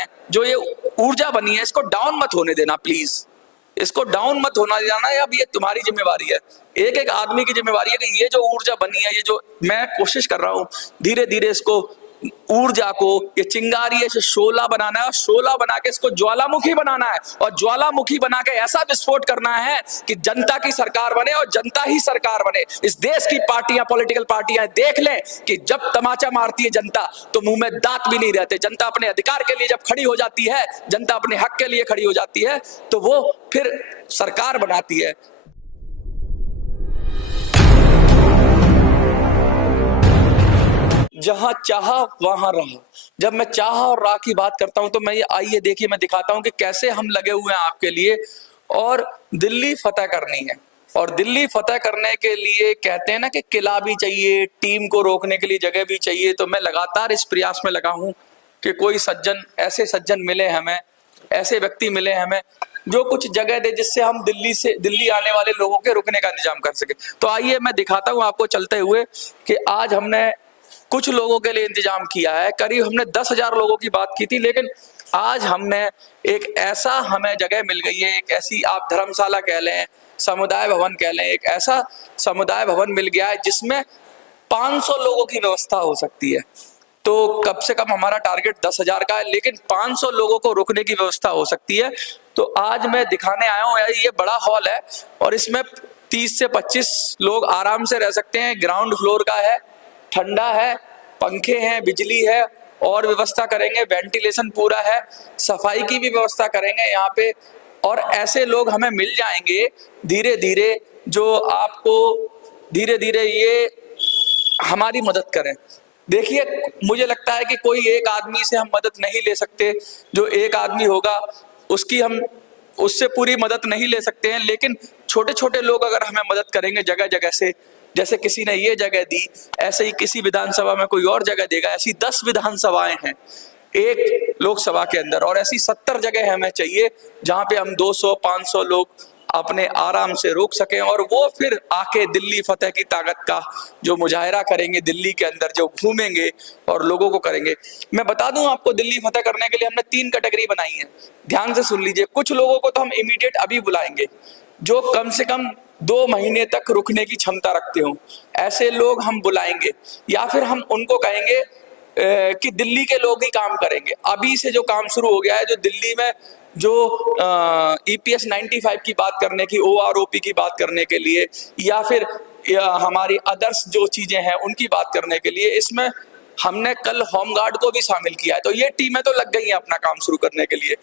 हैं, जो ये ऊर्जा बनी है, इसको डाउन मत होने देना प्लीज, इसको डाउन मत होना देना है। अब ये तुम्हारी जिम्मेवारी है, एक एक आदमी की जिम्मेवारी है कि ये जो ऊर्जा बनी है, ये जो मैं कोशिश कर रहा हूं धीरे धीरे इसको ऊर्जा को, ये चिंगारी है, इसे शोला बनाना है, और शोला बना के इसको ज्वालामुखी बनाना है, और ज्वालामुखी बना के ऐसा विस्फोट करना है कि जनता की सरकार बने और जनता ही सरकार बने। इस देश की पार्टियां, पॉलिटिकल पार्टियां देख लें कि जब तमाचा मारती है जनता तो मुंह में दांत भी नहीं रहते। जनता अपने अधिकार के लिए जब खड़ी हो जाती है, जनता अपने हक के लिए खड़ी हो जाती है, तो वो फिर सरकार बनाती है। जहां चाहा वहां रहा। जब मैं चाहा और राह की बात करता हूं तो मैं ये आइए देखिए मैं दिखाता हूं कि कैसे हम लगे हुए हैं आपके लिए, और दिल्ली फतेह करनी है। और दिल्ली फतेह करने के लिए कहते हैं ना कि किला भी चाहिए, टीम को रोकने के लिए जगह भी चाहिए। तो मैं लगातार इस प्रयास में लगा हूं कि कोई सज्जन, ऐसे सज्जन मिले हमें, ऐसे व्यक्ति मिले हमें जो कुछ जगह दे जिससे हम दिल्ली आने वाले लोगों के रुकने का इंतजाम कर सके। तो आइए मैं दिखाता हूं आपको चलते हुए कि आज हमने कुछ लोगों के लिए इंतजाम किया है। करीब हमने 10,000 लोगों की बात की थी, लेकिन आज हमने एक ऐसा, हमें जगह मिल गई है, एक ऐसी आप धर्मशाला कह लें, समुदाय भवन कह लें, एक ऐसा समुदाय भवन मिल गया है जिसमें 500 लोगों की व्यवस्था हो सकती है। तो कम से कम हमारा टारगेट 10,000 का है, लेकिन 500 लोगों को रुकने की व्यवस्था हो सकती है। तो आज मैं दिखाने आया हूँ, ये बड़ा हॉल है और इसमें 30 से 25 लोग आराम से रह सकते हैं। ग्राउंड फ्लोर का है, ठंडा है, पंखे हैं, बिजली है, और व्यवस्था करेंगे, वेंटिलेशन पूरा है, सफाई की भी व्यवस्था करेंगे यहाँ पे। और ऐसे लोग हमें मिल जाएंगे धीरे धीरे जो आपको धीरे धीरे ये हमारी मदद करें। देखिए, मुझे लगता है कि कोई एक आदमी से हम मदद नहीं ले सकते। जो एक आदमी होगा उससे पूरी मदद नहीं ले सकते हैं, लेकिन छोटे छोटे लोग अगर हमें मदद करेंगे जगह जगह से, जैसे किसी ने ये जगह दी, ऐसे ही किसी विधानसभा में कोई और जगह देगा। ऐसी 10 विधानसभाएं हैं एक लोकसभा के अंदर, और ऐसी 70 जगह हमें चाहिए जहां पे हम 200-500 लोग अपने आराम से रोक सकें, और वो फिर आके दिल्ली फतेह की ताकत का जो मुजाहिरा करेंगे, दिल्ली के अंदर जो घूमेंगे और लोगों को करेंगे। मैं बता दूं आपको, दिल्ली फतेह करने के लिए हमने 3 कैटेगरी बनाई है। ध्यान से सुन लीजिए। कुछ लोगों को तो हम इमीडिएट अभी बुलाएंगे जो कम से कम 2 महीने तक रुकने की क्षमता रखते हो, ऐसे लोग हम बुलाएंगे। या फिर हम उनको कहेंगे कि दिल्ली के लोग ही काम करेंगे। अभी से जो काम शुरू हो गया है, जो दिल्ली में जो EPS 95 की बात करने की, OROP की बात करने के लिए, या फिर हमारी अदर्स जो चीजें हैं उनकी बात करने के लिए, इसमें हमने कल होमगार्ड को भी शामिल किया है। तो ये टीमें तो लग गई हैं अपना काम शुरू करने के लिए।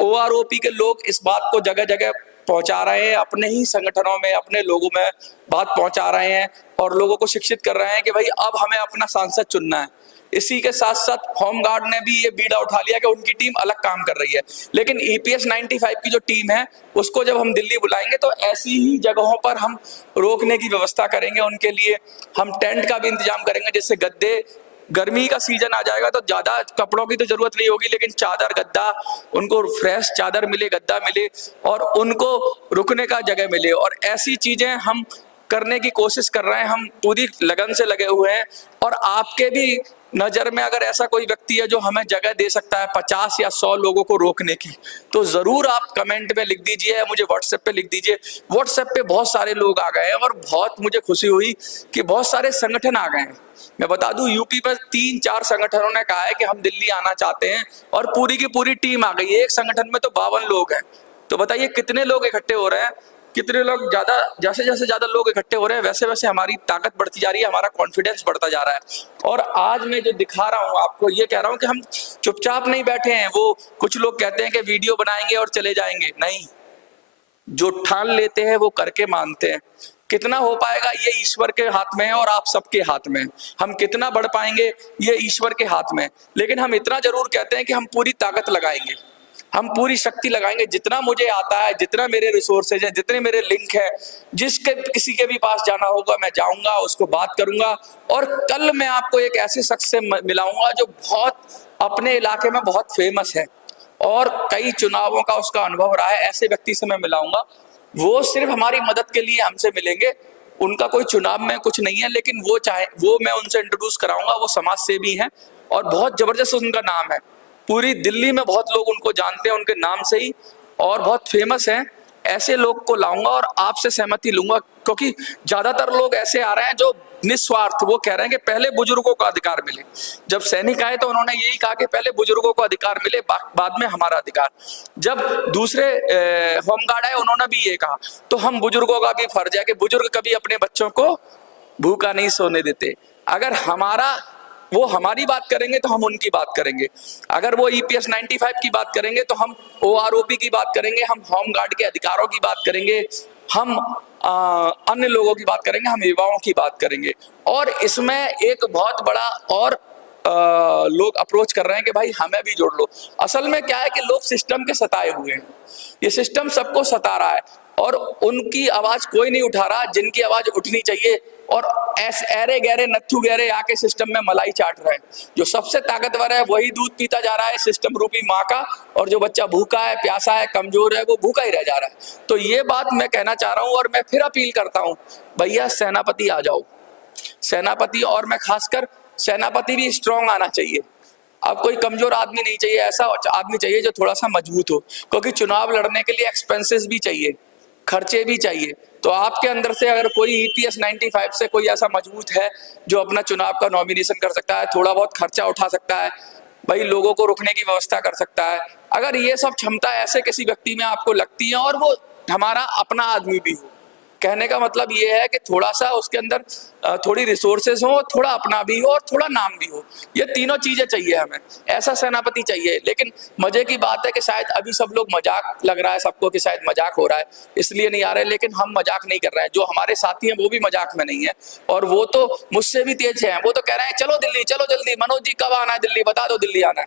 OROP के लोग इस बात को जगह जगह पहुंचा रहे हैं, अपने ही संगठनों में, अपने लोगों में बात पहुंचा रहे हैं और लोगों को शिक्षित कर रहे हैं कि भाई अब हमें अपना सांसद चुनना है। इसी के साथ साथ होमगार्ड ने भी ये बीड़ा उठा लिया कि उनकी टीम अलग काम कर रही है, लेकिन EPS 95 की जो टीम है उसको जब हम दिल्ली बुलाएंगे तो ऐसी ही जगहों पर हम रोकने की व्यवस्था करेंगे। उनके लिए हम टेंट का भी इंतजाम करेंगे, जिससे गद्दे, गर्मी का सीजन आ जाएगा तो ज्यादा कपड़ों की तो जरूरत नहीं होगी, लेकिन चादर, गद्दा, उनको फ्रेश चादर मिले, गद्दा मिले, और उनको रुकने का जगह मिले। और ऐसी चीजें हम करने की कोशिश कर रहे हैं, हम पूरी लगन से लगे हुए हैं। और आपके भी नजर में अगर ऐसा कोई व्यक्ति है जो हमें जगह दे सकता है 50 या 100 लोगों को रोकने की, तो जरूर आप कमेंट में लिख दीजिए, मुझे व्हाट्सएप पे लिख दीजिए। व्हाट्सएप पे बहुत सारे लोग आ गए हैं और बहुत मुझे खुशी हुई कि बहुत सारे संगठन आ गए हैं। मैं बता दूं, यूपी में 3-4 संगठनों ने कहा है कि हम दिल्ली आना चाहते हैं, और पूरी की पूरी टीम आ गई है। एक संगठन में तो 52 लोग हैं। तो बताइए कितने लोग इकट्ठे हो रहे हैं, कितने लोग, ज्यादा, जैसे जैसे ज्यादा लोग इकट्ठे हो रहे हैं वैसे वैसे हमारी ताकत बढ़ती जा रही है, हमारा कॉन्फिडेंस बढ़ता जा रहा है। और आज मैं जो दिखा रहा हूं आपको, ये कह रहा हूं कि हम चुपचाप नहीं बैठे हैं। वो कुछ लोग कहते हैं कि वीडियो बनाएंगे और चले जाएंगे, नहीं, जो ठान लेते हैं वो करके मानते हैं। कितना हो पाएगा ये ईश्वर के हाथ में है और आप सबके हाथ में है। हम कितना बढ़ पाएंगे ये ईश्वर के हाथ में है, लेकिन हम इतना जरूर कहते हैं कि हम पूरी ताकत लगाएंगे, हम पूरी शक्ति लगाएंगे। जितना मुझे आता है, जितना मेरे रिसोर्सेज हैं, जितने मेरे लिंक है, जिसके किसी के भी पास जाना होगा मैं जाऊंगा, उसको बात करूंगा। और कल मैं आपको एक ऐसे शख्स से मिलाऊंगा जो बहुत अपने इलाके में बहुत फेमस है और कई चुनावों का उसका अनुभव रहा है। ऐसे व्यक्ति से मैं मिलाऊंगा, वो सिर्फ हमारी मदद के लिए हमसे मिलेंगे। उनका कोई चुनाव में कुछ नहीं है, लेकिन वो मैं उनसे इंट्रोड्यूस कराऊंगा। वो समाज सेवी हैं और बहुत जबरदस्त उनका नाम है। पूरी दिल्ली में बहुत लोग उनको जानते हैं उनके नाम से ही और बहुत फेमस हैं। ऐसे लोग को लाऊंगा और आपसे सहमति लूंगा, क्योंकि ज्यादातर लोग ऐसे आ रहे हैं जो निस्वार्थ वो कह रहे हैं कि पहले बुजुर्गों को अधिकार मिले। जब सैनिक आए तो उन्होंने यही कहा कि पहले बुजुर्गों को अधिकार मिले, बाद में हमारा अधिकार। जब दूसरे होमगार्ड आए उन्होंने भी ये कहा। तो हम बुजुर्गों का भी फर्ज है कि बुजुर्ग कभी अपने बच्चों को भूखा नहीं सोने देते। अगर वो हमारी बात करेंगे तो हम उनकी बात करेंगे। अगर वो EPS 95 की बात करेंगे तो हम OROP की बात करेंगे, हम होमगार्ड के अधिकारों की बात करेंगे, हम अन्य लोगों की बात करेंगे, हम युवाओं की बात करेंगे। और इसमें एक बहुत बड़ा और लोग अप्रोच कर रहे हैं कि भाई हमें भी जोड़ लो। असल में क्या है कि लोग सिस्टम के सताए हुए हैं, ये सिस्टम सबको सता रहा है और उनकी आवाज कोई नहीं उठा रहा जिनकी आवाज उठनी चाहिए। और ऐरे गहरे नत्थु गहरे आके सिस्टम में मलाई चाट रहे हैं। जो सबसे ताकतवर है वही दूध पीता जा रहा है सिस्टम रूपी माँ का, और जो बच्चा भूखा है, प्यासा है, कमजोर है, वो भूखा ही रह जा रहा है। तो ये बात मैं कहना चाह रहा हूं और मैं फिर अपील करता हूं, भैया सेनापति आ जाओ, सेनापति। और मैं खासकर सेनापति भी स्ट्रांग आना चाहिए। अब कोई कमजोर आदमी नहीं चाहिए, ऐसा आदमी चाहिए जो थोड़ा सा मजबूत हो, क्योंकि चुनाव लड़ने के लिए एक्सपेंसेस भी चाहिए, खर्चे भी चाहिए। तो आपके अंदर से अगर कोई EPS 95 से कोई ऐसा मजबूत है जो अपना चुनाव का नॉमिनेशन कर सकता है, थोड़ा बहुत खर्चा उठा सकता है, भाई लोगों को रुकने की व्यवस्था कर सकता है, अगर ये सब क्षमता ऐसे किसी व्यक्ति में आपको लगती है और वो हमारा अपना आदमी भी हो, कहने का मतलब ये है कि थोड़ा सा उसके अंदर थोड़ी रिसोर्सेज हो, थोड़ा अपना भी हो और थोड़ा नाम भी हो, ये तीनों चीजें चाहिए हमें, ऐसा सेनापति चाहिए। लेकिन मजे की बात है कि शायद अभी सब लोग मजाक लग रहा है सबको कि शायद मजाक हो रहा है इसलिए नहीं आ रहे, लेकिन हम मजाक नहीं कर रहे हैं। जो हमारे साथी हैं वो भी मजाक में नहीं है और वो तो मुझसे भी तेज हैं। वो तो कह रहे हैं चलो दिल्ली, चलो जल्दी, मनोज जी कब आना है दिल्ली, बता दो दिल्ली आना है।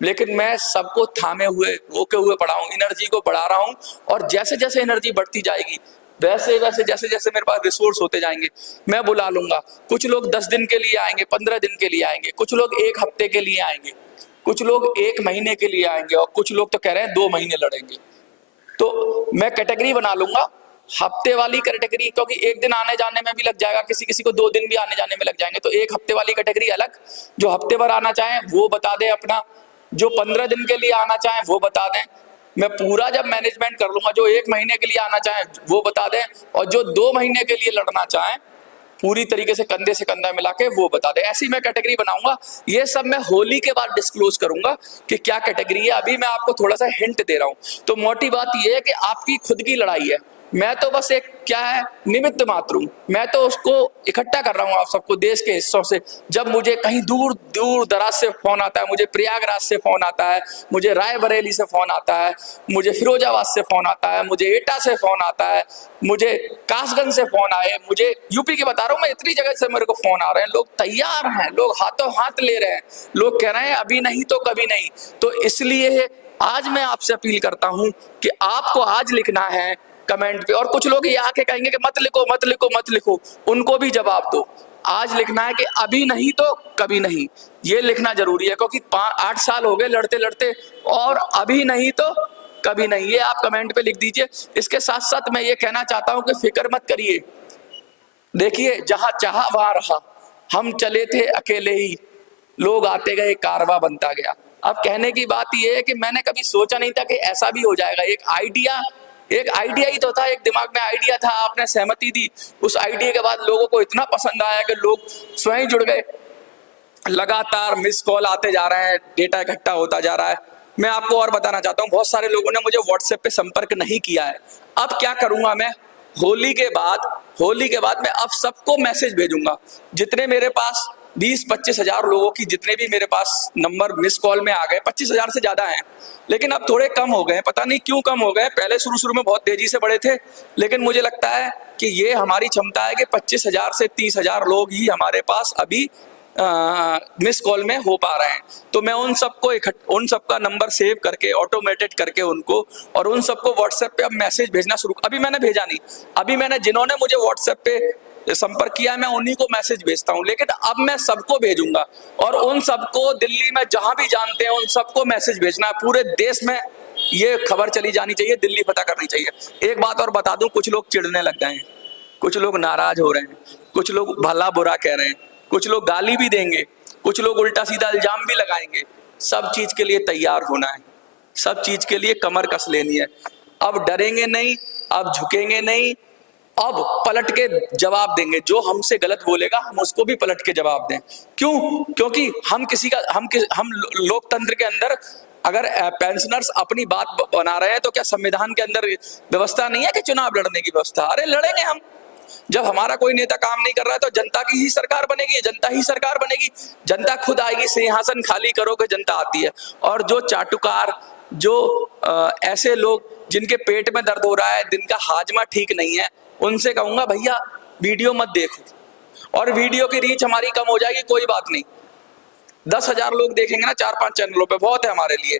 लेकिन मैं सबको थामे हुए, रोके हुए पड़ा हूँ, एनर्जी को बढ़ा रहा हूँ और जैसे जैसे एनर्जी बढ़ती जाएगी वैसे वैसे जैसे जैसे मेरे पास रिसोर्स होते जाएंगे मैं बुला लूंगा। कुछ लोग 10 दिन के लिए आएंगे, 15 दिन के लिए आएंगे, कुछ लोग 1 हफ्ते के लिए आएंगे, कुछ लोग 1 महीने के लिए आएंगे और कुछ लोग तो कह रहे हैं 2 महीने लड़ेंगे। तो मैं कैटेगरी बना लूंगा, हफ्ते वाली कैटेगरी, क्योंकि 1 दिन आने जाने में भी लग जाएगा, किसी किसी को 2 दिन भी आने जाने में लग जाएंगे। तो 1 हफ्ते वाली कैटेगरी अलग, जो हफ्ते भर आना चाहें वो बता दें अपना, जो 15 दिन के लिए आना चाहें वो बता दें। मैं पूरा जब मैनेजमेंट कर लूंगा, जो 1 महीने के लिए आना चाहें वो बता दें और जो 2 महीने के लिए लड़ना चाहें पूरी तरीके से कंधे से कंधा मिला के वो बता दें। ऐसी मैं कैटेगरी बनाऊंगा। ये सब मैं होली के बाद डिस्क्लोज करूंगा कि क्या कैटेगरी है। अभी मैं आपको थोड़ा सा हिंट दे रहा हूं। तो मोटी बात ये है कि आपकी खुद की लड़ाई है, मैं तो बस एक क्या है निमित्त मात्र हूं। मैं तो उसको इकट्ठा कर रहा हूं आप सबको देश के हिस्सों से। जब मुझे कहीं दूर दूर दराज से फोन आता है, मुझे प्रयागराज से फोन आता है, मुझे रायबरेली से फोन आता है, मुझे फिरोजाबाद से फोन आता है, मुझे एटा से फोन आता है, मुझे कासगंज से फोन आए, मुझे यूपी के बता रहा हूं मैं, इतनी जगह से मेरे को फोन आ रहे हैं। लोग तैयार हैं, लोग हाथों हाथ ले रहे हैं, लोग कह रहे हैं अभी नहीं तो कभी नहीं। तो इसलिए आज मैं आपसे अपील करता हूं कि आपको आज लिखना है कमेंट पे। और कुछ लोग ये आके कहेंगे कि मत लिखो मत लिखो मत लिखो, उनको भी जवाब दो। आज लिखना है कि अभी नहीं तो कभी नहीं, ये लिखना जरूरी है, क्योंकि 8 साल हो गए लड़ते लड़ते और अभी नहीं तो कभी नहीं, ये आप कमेंट पे लिख दीजिए। इसके साथ साथ मैं ये कहना चाहता हूं कि फिक्र मत करिए, देखिए जहां चाहा वहां रहा, हम चले थे अकेले ही, लोग आते गए कारवां बनता गया। अब कहने की बात ये है कि मैंने कभी सोचा नहीं था कि ऐसा भी हो जाएगा। एक आइडिया ही तो था, एक दिमाग में आइडिया था, आपने सहमति दी, उस आइडिया के बाद लोगों को इतना पसंद आया कि लोग स्वयं जुड़ गए। लगातार मिस कॉल आते जा रहे हैं, डेटा इकट्ठा होता जा रहा है। मैं आपको और बताना चाहता हूँ, बहुत सारे लोगों ने मुझे व्हाट्सएप पे संपर्क नहीं किया है। अब क्या करूंगा मैं, होली के बाद मैं अब सबको मैसेज भेजूंगा। जितने मेरे पास 20-25 हजार लोगों की जितने भी मेरे पास नंबर मिस कॉल में आ गए, 25 हजार से ज्यादा हैं, लेकिन अब थोड़े कम हो गए। पता नहीं क्यों कम हो गए, पहले शुरू में बहुत तेजी से बढ़े थे, लेकिन मुझे लगता है कि ये हमारी क्षमता है कि 25 हजार से 30 हजार लोग ही हमारे पास अभी मिस कॉल में हो पा रहे हैं। तो मैं उन सबका नंबर सेव करके ऑटोमेटेड करके उनको और उन सबको व्हाट्सएप पे अब मैसेज भेजना शुरू। अभी मैंने भेजा नहीं, अभी मैंने जिन्होंने मुझे व्हाट्सएप पे संपर्क किया है मैं उन्हीं को मैसेज भेजता हूं, लेकिन अब मैं सबको भेजूंगा और उन सबको दिल्ली में जहां भी जानते हैं उन सबको मैसेज भेजना है। पूरे देश में ये खबर चली जानी चाहिए, दिल्ली फतह करनी चाहिए। एक बात और बता दूं, कुछ लोग चिढ़ने लग गए हैं, कुछ लोग नाराज हो रहे हैं, कुछ लोग भला बुरा कह रहे हैं, कुछ लोग गाली भी देंगे, कुछ लोग उल्टा सीधा इल्जाम भी लगाएंगे। सब चीज के लिए तैयार होना है, सब चीज के लिए कमर कस लेनी है। अब डरेंगे नहीं, अब झुकेंगे नहीं, अब पलट के जवाब देंगे। जो हमसे गलत बोलेगा हम उसको भी पलट के जवाब दें। क्यों? क्योंकि हम लोकतंत्र के अंदर अगर पेंशनर्स अपनी बात बना रहे हैं तो क्या संविधान के अंदर व्यवस्था नहीं है कि चुनाव लड़ने की व्यवस्था? अरे लड़ेंगे हम। जब हमारा कोई नेता काम नहीं कर रहा है तो जनता की ही सरकार बनेगी, जनता ही सरकार बनेगी। जनता खुद आएगी, सिंहासन खाली करोगे, जनता आती है। और जो चाटुकार, जो ऐसे लोग जिनके पेट में दर्द हो रहा है, जिनका हाजमा ठीक नहीं है, उनसे कहूंगा भैया वीडियो मत देखो। और वीडियो की रीच हमारी कम हो जाएगी, कोई बात नहीं। 10,000 लोग देखेंगे ना 4-5 चैनलों पे, बहुत है हमारे लिए।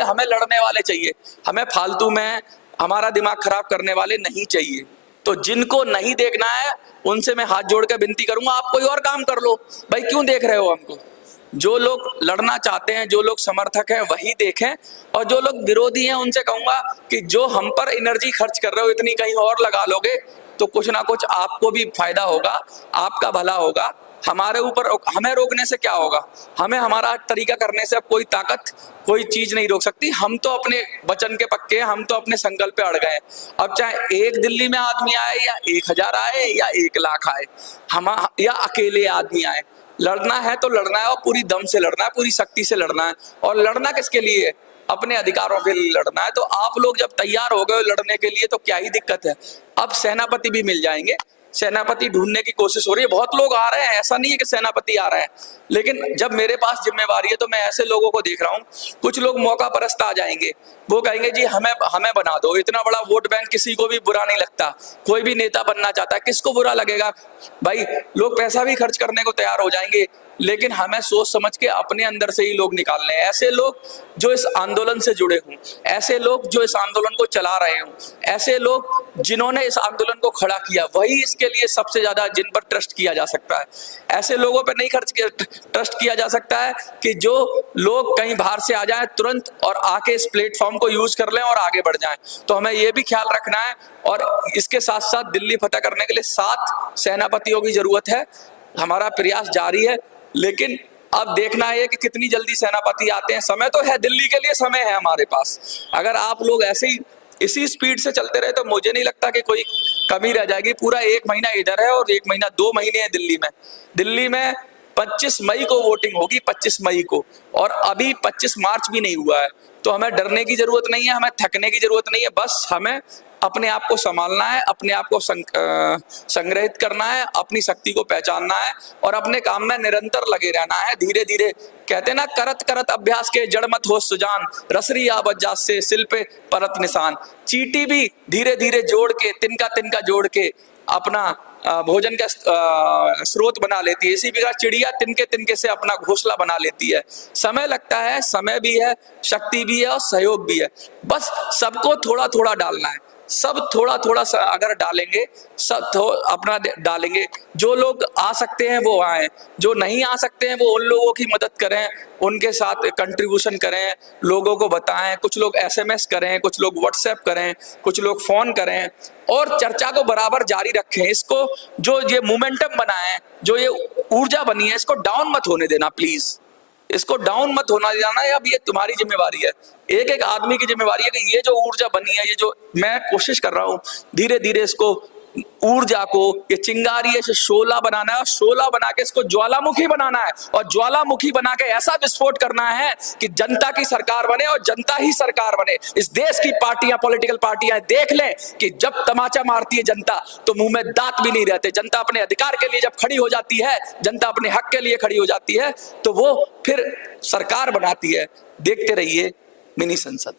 हमें लड़ने वाले चाहिए, हमें फालतू में हमारा दिमाग खराब करने वाले नहीं चाहिए। तो जिनको नहीं देखना है उनसे मैं हाथ जोड़ के विनती करूंगा, आप कोई और काम कर लो भाई, क्यों देख रहे हो हमको? जो लोग लड़ना चाहते हैं, जो लोग समर्थक हैं, वही देखें। और जो लोग विरोधी हैं उनसे कहूंगा कि जो हम पर एनर्जी खर्च कर रहे हो इतनी कहीं और लगा लोगे तो कुछ ना कुछ आपको भी फायदा होगा, आपका भला होगा। हमारे ऊपर हमें रोकने से क्या होगा? हमें हमारा तरीका करने से अब कोई ताकत, कोई चीज नहीं रोक सकती। हम तो अपने वचन के पक्के हैं, हम तो अपने संकल्प पे अड़ गए। अब चाहे एक दिल्ली में आदमी आए या 1,000 आए या 1,00,000 आए, हम या अकेले आदमी आए, लड़ना है तो लड़ना है, और पूरी दम से लड़ना है, पूरी शक्ति से लड़ना है। और लड़ना किसके लिए? अपने अधिकारों के लिए लड़ना है। तो आप लोग जब तैयार हो गए लड़ने के लिए तो क्या ही दिक्कत है? अब सेनापति भी मिल जाएंगे, सेनापति ढूंढने की कोशिश हो रही है। बहुत लोग आ रहे हैं, ऐसा नहीं है कि सेनापति आ रहे हैं, लेकिन जब मेरे पास जिम्मेवारी है तो मैं ऐसे लोगों को देख रहा हूँ। कुछ लोग मौका परस्त आ जाएंगे, वो कहेंगे जी हमें बना दो। इतना बड़ा वोट बैंक किसी को भी बुरा नहीं लगता, कोई भी नेता बनना चाहता है, किसको बुरा लगेगा भाई? लोग पैसा भी खर्च करने को तैयार हो जाएंगे, लेकिन हमें सोच समझ के अपने अंदर से ही लोग निकालने हैं। ऐसे लोग जो इस आंदोलन से जुड़े हों, ऐसे लोग जो इस आंदोलन को चला रहे हों, ऐसे लोग जिन्होंने इस आंदोलन को खड़ा किया, वही इसके लिए सबसे ज्यादा जिन पर ट्रस्ट किया जा सकता है। ऐसे लोगों पर नहीं ट्रस्ट किया जा सकता है कि जो लोग कहीं बाहर से आ जाएं तुरंत और आके इस प्लेटफॉर्म को यूज कर लें और आगे बढ़ जाएं। तो हमें ये भी ख्याल रखना है। और इसके साथ साथ दिल्ली फतह करने के लिए 7 सेनापतियों की जरूरत है। हमारा प्रयास जारी है, लेकिन अब देखना है कि कितनी जल्दी सेनापति आते हैं। समय तो है, दिल्ली के लिए समय है हमारे पास। अगर आप लोग ऐसे ही इसी स्पीड से चलते रहे तो मुझे नहीं लगता कि कोई कमी रह जाएगी। पूरा 1 महीना इधर है और 1 महीना 2 महीने हैं दिल्ली में 25 मई को वोटिंग होगी, 25 मई को, और अभी 25 मार्च भी नहीं हुआ है। तो हमें डरने की जरूरत नहीं है, हमें थकने की जरूरत नहीं है। बस हमें अपने आप को संभालना है, अपने आप को संग्रहित करना है, अपनी शक्ति को पहचानना है और अपने काम में निरंतर लगे रहना है। धीरे धीरे कहते ना, करत करत अभ्यास के जड़ मत हो सुजान, रसरी आबजात से सिल पे परत निशान। चींटी भी धीरे धीरे जोड़ के, तिनका तिनका जोड़ के अपना भोजन का स्रोत बना लेती है। इसी प्रकार चिड़िया तिनके तिनके से अपना घोंसला बना लेती है। समय लगता है, समय भी है, शक्ति भी है और सहयोग भी है। बस सबको थोड़ा थोड़ा डालना है, सब थोड़ा थोड़ा अगर डालेंगे, सब अपना डालेंगे। जो लोग आ सकते हैं वो आए, जो नहीं आ सकते हैं वो उन लोगों की मदद करें, उनके साथ कंट्रीब्यूशन करें, लोगों को बताएं। कुछ लोग SMS करें, कुछ लोग व्हाट्सएप करें, कुछ लोग फोन करें और चर्चा को बराबर जारी रखें। इसको जो ये मोमेंटम बना है, जो ये ऊर्जा बनी है, इसको डाउन मत होने देना प्लीज, इसको डाउन मत होना देना है। अब ये तुम्हारी जिम्मेवारी है, एक एक आदमी की जिम्मेवारी है कि ये जो ऊर्जा बनी है, ये जो मैं कोशिश कर रहा हूं धीरे धीरे इसको ऊर्जा को, ये चिंगारी है, इसे शोला बनाना है और शोला बना के इसको ज्वालामुखी बनाना है और ज्वालामुखी बना के ऐसा विस्फोट करना है कि जनता की सरकार बने और जनता ही सरकार बने। इस देश की पार्टियां, पॉलिटिकल पार्टियां देख लें कि जब तमाचा मारती है जनता तो मुंह में दांत भी नहीं रहते। जनता अपने अधिकार के लिए जब खड़ी हो जाती है, जनता अपने हक के लिए खड़ी हो जाती है, तो वो फिर सरकार बनाती है। देखते रहिए मिनी संसद।